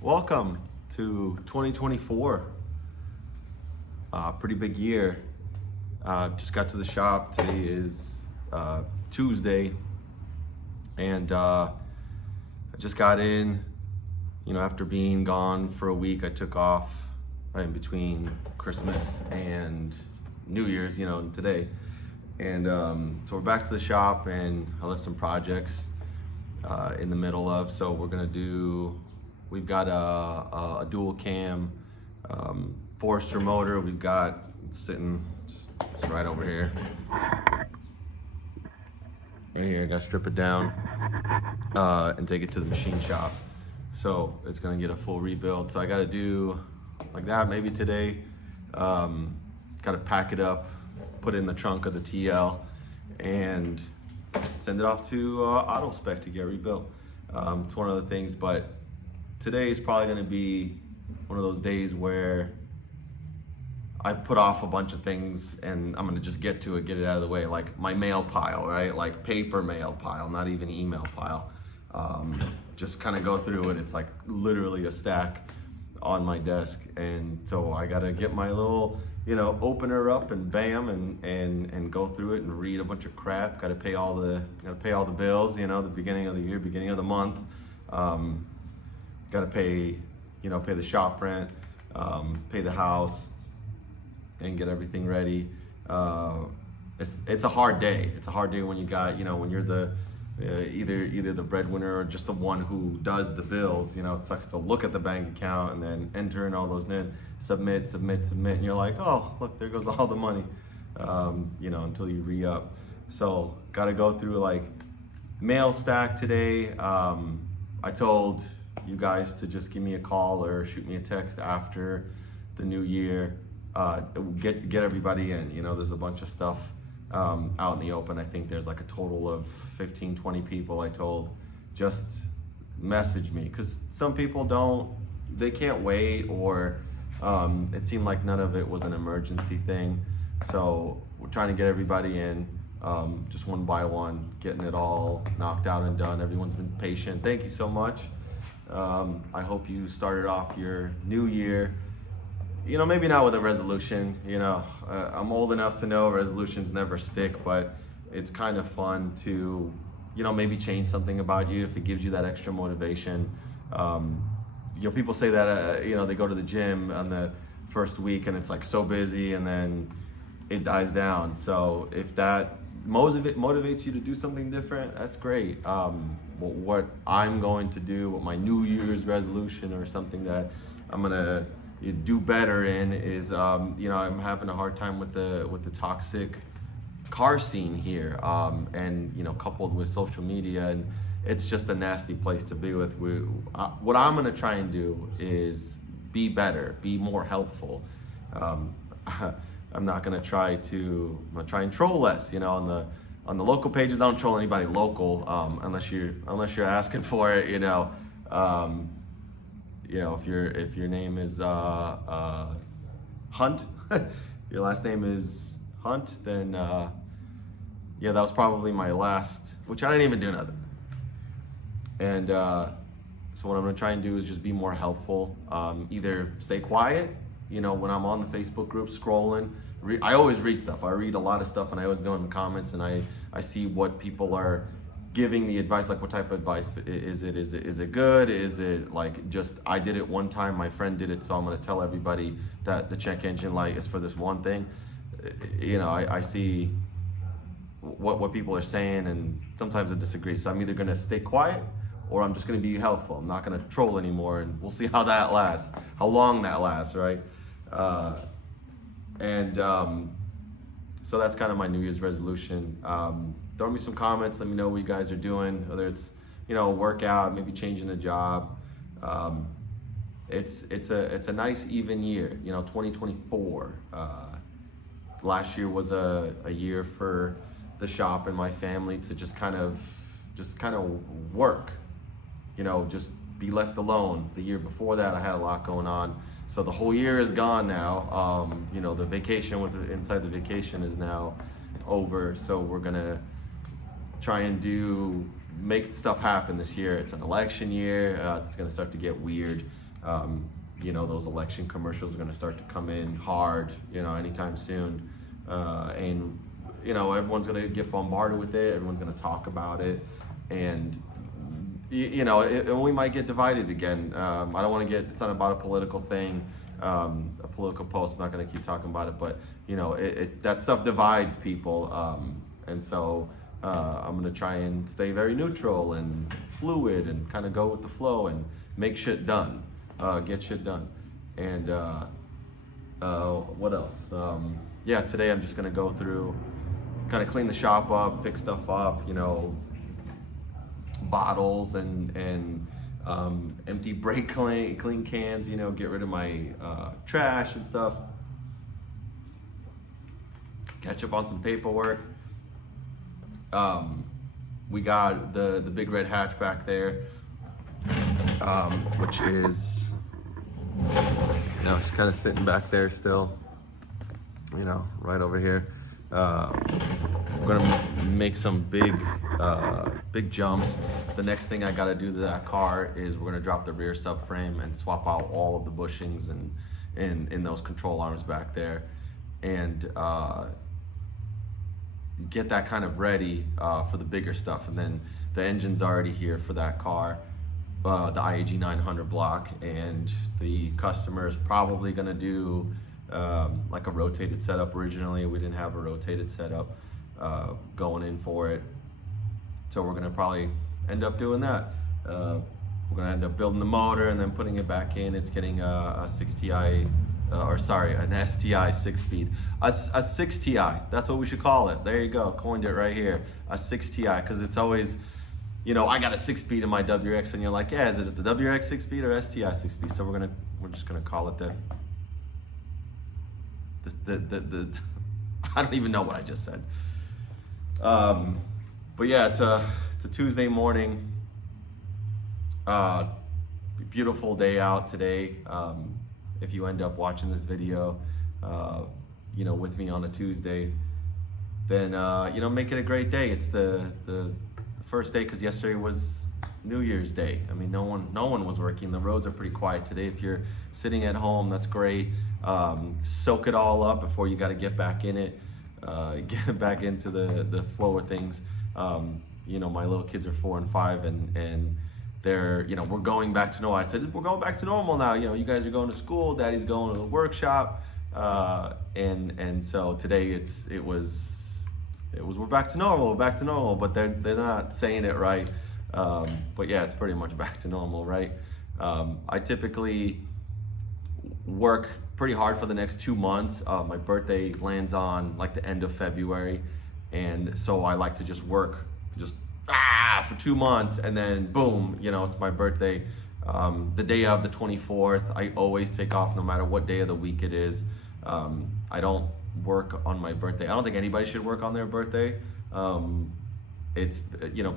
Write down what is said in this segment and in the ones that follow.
Welcome to 2024. Pretty big year. Just got to the shop. Today is Tuesday, and I just got in. After being gone for a week, I took off right in between Christmas and New Year's. Today, and so we're back to the shop, and I left some projects in the middle of. So we've got a dual cam Forester motor. We've got it's sitting just right over here. Right here, I gotta strip it down and take it to the machine shop. So it's gonna get a full rebuild. So I gotta do like that maybe today. Gotta pack it up, put it in the trunk of the TL, and send it off to Auto Spec to get rebuilt. It's one of the things, but today is probably going to be one of those days where I've put off a bunch of things and I'm going to just get it out of the way. Like my mail pile, right? Like paper mail pile, not even email pile. Just kind of go through it. It's like literally a stack on my desk. And so I got to get my little, opener up and bam, and go through it and read a bunch of crap. Got to pay all the bills, the beginning of the year, beginning of the month. Got to pay the shop rent, pay the house, and get everything ready. It's a hard day. It's a hard day when you got, when you're the either the breadwinner or just the one who does the bills. It sucks to look at the bank account and then enter in all those, and then submit, and you're like, oh, look, there goes all the money, until you re-up. So got to go through like mail stack today. I told you guys to just give me a call or shoot me a text after the new year. Get everybody in. There's a bunch of stuff out in the open. I think there's like a total of 15, 20 people I told just message me, because some people they can't wait, or it seemed like none of it was an emergency thing. So we're trying to get everybody in, just one by one, getting it all knocked out and done. Everyone's been patient. Thank you so much. I hope you started off your new year, maybe not with a resolution. I'm old enough to know resolutions never stick, but it's kind of fun to, maybe change something about you if it gives you that extra motivation. People say that, they go to the gym on the first week and it's like so busy and then it dies down. So if that motivates you to do something different, that's great. What I'm going to do, what my New Year's resolution or something that I'm gonna do better in is, I'm having a hard time with the toxic car scene here, and coupled with social media, and it's just a nasty place to be with. What I'm gonna try and do is be better, be more helpful. I'm not gonna try and troll less. On the local pages, I don't troll anybody local, unless you're asking for it. If your name is Hunt, your last name is Hunt, then that was probably my last, which I didn't even do nothing. And so what I'm gonna try and do is just be more helpful. Either stay quiet, when I'm on the Facebook group scrolling. I always read stuff. I read a lot of stuff, and I always go in the comments and I see what people are giving the advice. Like, what type of advice is it? Is it good? Is it like just I did it one time, my friend did it, so I'm gonna tell everybody that the check engine light is for this one thing? I see what people are saying, and sometimes I disagree. So I'm either gonna stay quiet or I'm just gonna be helpful. I'm not gonna troll anymore, and we'll see how that lasts, how long that lasts, right? So that's kind of my New Year's resolution. Throw me some comments. Let me know what you guys are doing, whether it's a workout, maybe changing a job. It's a nice even year. 2024. Last year was a year for the shop and my family to just kind of work. Just be left alone. The year before that, I had a lot going on. So the whole year is gone now. The vacation inside the vacation is now over. So we're gonna try and make stuff happen this year. It's an election year. It's gonna start to get weird. Those election commercials are going to start to come in hard, anytime soon. And everyone's going to get bombarded with it. Everyone's going to talk about it. And, we might get divided again. I don't want to it's not about a political thing, a political post. I'm not going to keep talking about it, but, that stuff divides people. And so I'm going to try and stay very neutral and fluid and kind of go with the flow and make shit done, get shit done. And what else? Today I'm just going to go through, kind of clean the shop up, pick stuff up, bottles and empty brake clean cans, get rid of my trash and stuff. Catch up on some paperwork. We got the big red hatch back there, which is, it's kind of sitting back there still, right over here. We're gonna make some big jumps. The next thing I gotta do to that car is we're gonna drop the rear subframe and swap out all of the bushings and in those control arms back there, and get that kind of ready for the bigger stuff. And then the engine's already here for that car, the IAG 900 block, and the customer is probably gonna do like a rotated setup. Originally we didn't have a rotated setup going in for it, so we're gonna probably end up doing that. We're gonna end up building the motor and then putting it back in. It's getting a 6TI, an STI 6-speed, a 6TI. That's what we should call it. There you go, coined it right here, a 6TI, because it's always, I got a 6-speed in my WRX, and you're like, yeah, is it the WRX 6-speed or STI 6-speed? So we're just gonna call it the I don't even know what I just said. But yeah, it's a Tuesday morning. Beautiful day out today. If you end up watching this video, with me on a Tuesday, then make it a great day. It's the first day, because yesterday was New Year's Day. I mean, no one was working. The roads are pretty quiet today. If you're sitting at home, that's great. Soak it all up before you got to get back in it, get back into the flow of things. My little kids are 4 and 5, and they're, we're going back to normal. I said, we're going back to normal now. You guys are going to school, daddy's going to the workshop, and so today it was we're back to normal, but they're not saying it right. But yeah, it's pretty much back to normal, right? I typically work pretty hard for the next 2 months. My birthday lands on like the end of February, and so I like to just work for 2 months, and then boom, it's my birthday. The day of the 24th, I always take off no matter what day of the week it is. I don't work on my birthday. I don't think anybody should work on their birthday. It's,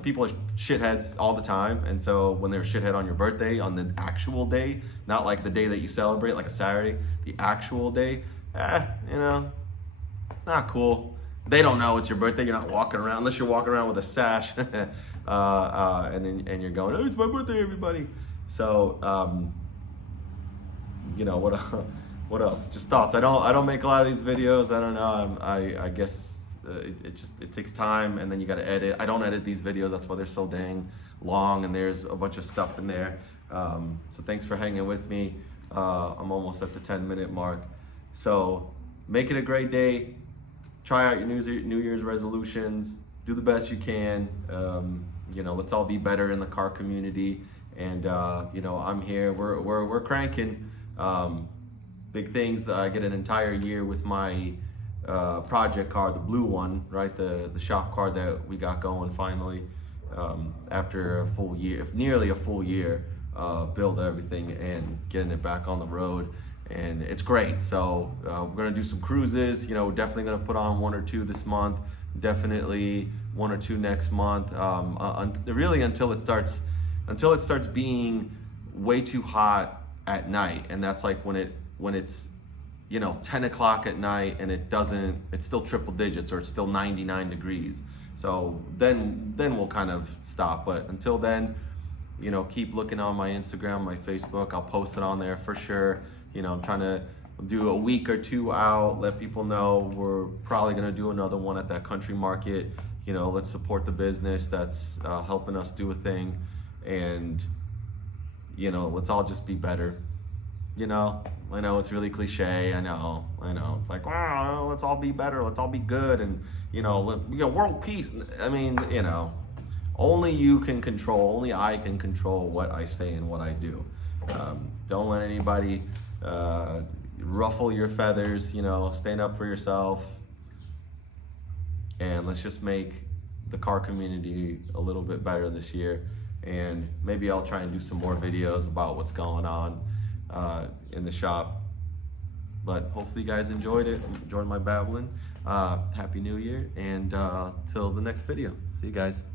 people are shitheads all the time, and so when they're a shithead on your birthday, on the actual day, not like the day that you celebrate, like a Saturday, the actual day, it's not cool. They don't know it's your birthday. You're not walking around, unless you're walking around with a sash, and you're going, oh, it's my birthday, everybody. So, what else? Just thoughts. I don't make a lot of these videos. I don't know. I guess it takes time, and then you got to edit. I don't edit these videos. That's why they're so dang long, and there's a bunch of stuff in there. So thanks for hanging with me. I'm almost at the 10-minute mark. So make it a great day. Try out your New Year's resolutions. Do the best you can. Let's all be better in the car community. And I'm here. We're cranking. Big things. I get an entire year with my project car, the blue one, right? The shop car that we got going finally, after a full year, nearly a full year, build everything and getting it back on the road. And it's great. So we're gonna do some cruises. Definitely gonna put on 1 or 2 this month. Definitely 1 or 2 next month. Really until it starts being way too hot at night, and that's like when it's 10 o'clock at night and it's still triple digits, or it's still 99 degrees. So then we'll kind of stop. But until then, you know, keep looking on my Instagram, my Facebook. I'll post it on there for sure. You know, I'm trying to do a week or two out, let people know we're probably gonna do another one at that country market. You know, let's support the business that's helping us do a thing, and you know, let's all just be better. You know, I know it's really cliche. I know. It's like, wow, let's all be better. Let's all be good, and you know, world peace. I mean, you know, only you can control. Only I can control what I say and what I do. Don't let anybody ruffle your feathers. You know, stand up for yourself, and let's just make the car community a little bit better this year. And maybe I'll try and do some more videos about what's going on in the shop. But hopefully you guys enjoyed it, enjoyed my babbling. Happy New Year, and till the next video. See you guys.